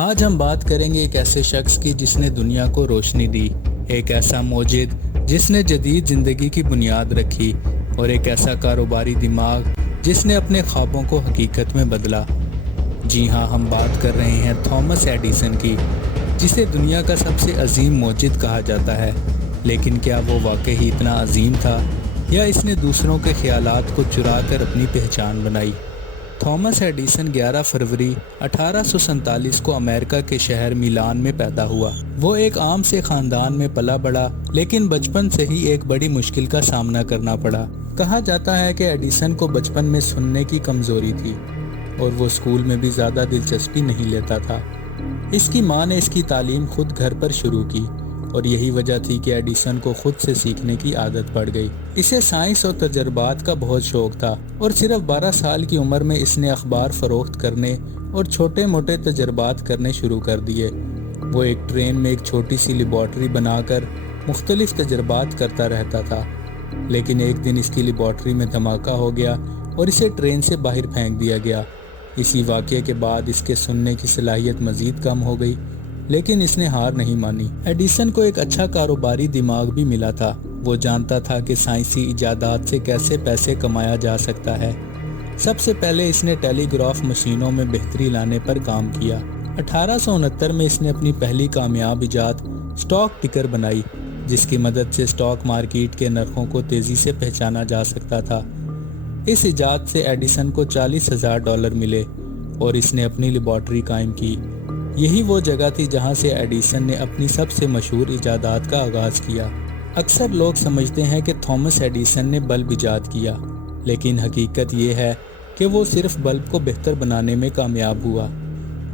آج ہم بات کریں گے ایک ایسے شخص کی جس نے دنیا کو روشنی دی، ایک ایسا موجد جس نے جدید زندگی کی بنیاد رکھی، اور ایک ایسا کاروباری دماغ جس نے اپنے خوابوں کو حقیقت میں بدلا۔ جی ہاں، ہم بات کر رہے ہیں تھامس ایڈیسن کی، جسے دنیا کا سب سے عظیم موجد کہا جاتا ہے۔ لیکن کیا وہ واقعی اتنا عظیم تھا، یا اس نے دوسروں کے خیالات کو چرا کر اپنی پہچان بنائی؟ تھامس ایڈیسن 11 فروری 1847 کو امریکہ کے شہر میلان میں پیدا ہوا۔ وہ ایک عام سے خاندان میں پلا بڑھا، لیکن بچپن سے ہی ایک بڑی مشکل کا سامنا کرنا پڑا۔ کہا جاتا ہے کہ ایڈیسن کو بچپن میں سننے کی کمزوری تھی، اور وہ اسکول میں بھی زیادہ دلچسپی نہیں لیتا تھا۔ اس کی ماں نے اس کی تعلیم خود گھر پر شروع کی، اور یہی وجہ تھی کہ ایڈیسن کو خود سے سیکھنے کی عادت پڑ گئی۔ اسے سائنس اور تجربات کا بہت شوق تھا، اور صرف 12 سال کی عمر میں اس نے اخبار فروخت کرنے اور چھوٹے موٹے تجربات کرنے شروع کر دیے۔ وہ ایک ٹرین میں ایک چھوٹی سی لیبارٹری بنا کر مختلف تجربات کرتا رہتا تھا، لیکن ایک دن اس کی لیبارٹری میں دھماکہ ہو گیا اور اسے ٹرین سے باہر پھینک دیا گیا۔ اسی واقعے کے بعد اس کے سننے کی صلاحیت مزید کم ہو گئی، لیکن اس نے ہار نہیں مانی۔ ایڈیسن کو ایک اچھا کاروباری دماغ بھی ملا تھا۔ وہ جانتا تھا کہ سائنسی ایجادات سے کیسے پیسے کمایا جا سکتا ہے۔ سب سے پہلے اس نے ٹیلی گراف مشینوں میں بہتری لانے پر کام کیا۔ 1869 میں اس نے اپنی پہلی کامیاب ایجاد سٹاک ٹکر بنائی، جس کی مدد سے سٹاک مارکیٹ کے نرخوں کو تیزی سے پہچانا جا سکتا تھا۔ اس ایجاد سے ایڈیسن کو $40,000 ملے، اور اس نے اپنی لیبارٹری قائم کی۔ یہی وہ جگہ تھی جہاں سے ایڈیسن نے اپنی سب سے مشہور ایجادات کا آغاز کیا۔ اکثر لوگ سمجھتے ہیں کہ تھامس ایڈیسن نے بلب ایجاد کیا، لیکن حقیقت یہ ہے کہ وہ صرف بلب کو بہتر بنانے میں کامیاب ہوا۔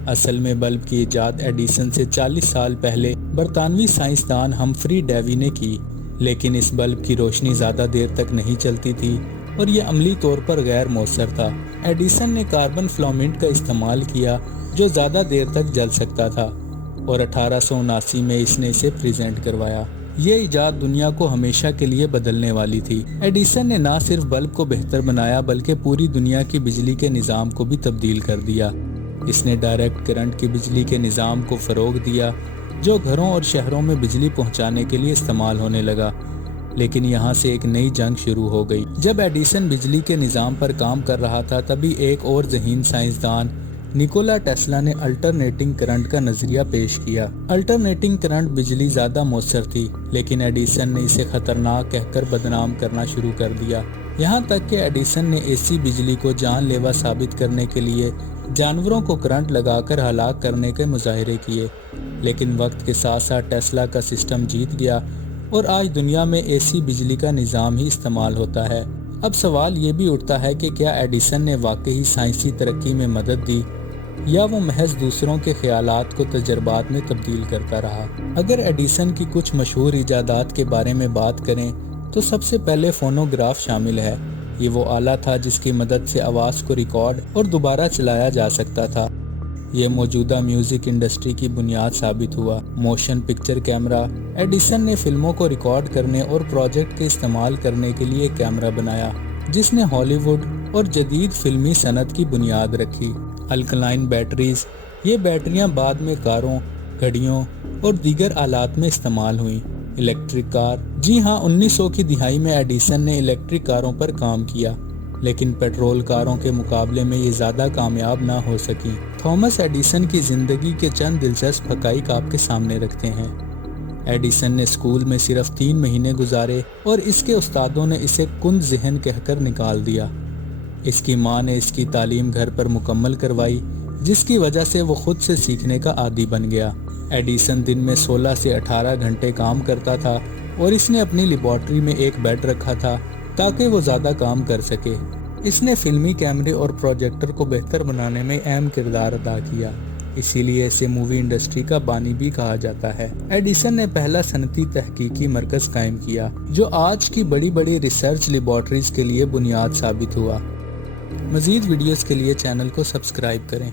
اصل میں بلب کی ایجاد ایڈیسن سے 40 سال پہلے برطانوی سائنسدان ہمفری ڈیوی نے کی، لیکن اس بلب کی روشنی زیادہ دیر تک نہیں چلتی تھی، اور یہ عملی طور پر غیر مؤثر تھا۔ ایڈیسن نے کاربن فلامنٹ کا استعمال کیا، جو زیادہ دیر تک جل سکتا تھا، اور 1879 میں اس نے اسے پریزنٹ کروایا۔ یہ ایجاد دنیا کو ہمیشہ کے لیے بدلنے والی تھی۔ ایڈیسن نے نہ صرف بلب کو بہتر بنایا، بلکہ پوری دنیا کی بجلی کے نظام کو بھی تبدیل کر دیا۔ اس نے ڈائریکٹ کرنٹ کی بجلی کے نظام کو فروغ دیا، جو گھروں اور شہروں میں بجلی پہنچانے کے لیے استعمال ہونے لگا۔ لیکن یہاں سے ایک نئی جنگ شروع ہو گئی۔ جب ایڈیسن بجلی کے نظام پر کام کر رہا تھا، تبھی ایک اور ذہین سائنسدان نیکولا ٹیسلا نے الٹرنیٹنگ کرنٹ کا نظریہ پیش کیا۔ الٹرنیٹنگ کرنٹ بجلی زیادہ مؤثر تھی، لیکن ایڈیسن نے اسے خطرناک کہہ کر بدنام کرنا شروع کر دیا۔ یہاں تک کہ ایڈیسن نے ایسی بجلی کو جان لیوا ثابت کرنے کے لیے جانوروں کو کرنٹ لگا کر ہلاک کرنے کے مظاہرے کیے۔ لیکن وقت کے ساتھ ساتھ ٹیسلا کا سسٹم جیت گیا، اور آج دنیا میں ایسی بجلی کا نظام ہی استعمال ہوتا ہے۔ اب سوال یہ بھی اٹھتا ہے کہ کیا ایڈیسن نے واقعی سائنسی ترقی میں مدد دی، یا وہ محض دوسروں کے خیالات کو تجربات میں تبدیل کرتا رہا؟ اگر ایڈیسن کی کچھ مشہور ایجادات کے بارے میں بات کریں تو سب سے پہلے فونوگراف شامل ہے۔ یہ وہ آلہ تھا جس کی مدد سے آواز کو ریکارڈ اور دوبارہ چلایا جا سکتا تھا۔ یہ موجودہ میوزک انڈسٹری کی بنیاد ثابت ہوا۔ موشن پکچر کیمرہ: ایڈیسن نے فلموں کو ریکارڈ کرنے اور پروجیکٹ کے استعمال کرنے کے لیے ایک کیمرہ بنایا، جس نے ہالی ووڈ اور جدید فلمی صنعت کی بنیاد رکھی۔ الکلائن بیٹریز: یہ بیٹریاں بعد میں کاروں، گھڑیوں اور دیگر آلات میں استعمال ہوئیں۔ الیکٹرک کار: جی ہاں، 1900 کی دہائی میں ایڈیسن نے الیکٹرک کاروں پر کام کیا، لیکن پیٹرول کاروں کے مقابلے میں یہ زیادہ کامیاب نہ ہو سکی۔ تھامس ایڈیسن کی زندگی کے چند دلچسپ حقائق آپ کے سامنے رکھتے ہیں۔ ایڈیسن نے اسکول میں صرف 3 مہینے گزارے، اور اس کے استادوں نے اسے کند ذہن کہہ کر نکال دیا۔ اس کی ماں نے اس کی تعلیم گھر پر مکمل کروائی، جس کی وجہ سے وہ خود سے سیکھنے کا عادی بن گیا۔ ایڈیسن دن میں 16 سے 18 گھنٹے کام کرتا تھا، اور اس نے اپنی لیبارٹری میں ایک بیڈ رکھا تھا تاکہ وہ زیادہ کام کر سکے۔ اس نے فلمی کیمرے اور پروجیکٹر کو بہتر بنانے میں اہم کردار ادا کیا، اسی لیے اسے مووی انڈسٹری کا بانی بھی کہا جاتا ہے۔ ایڈیسن نے پہلا صنعتی تحقیقی مرکز قائم کیا، جو آج کی بڑی بڑی ریسرچ لیبارٹریز کے لیے بنیاد ثابت ہوا۔ مزید ویڈیوز کے لیے چینل کو سبسکرائب کریں۔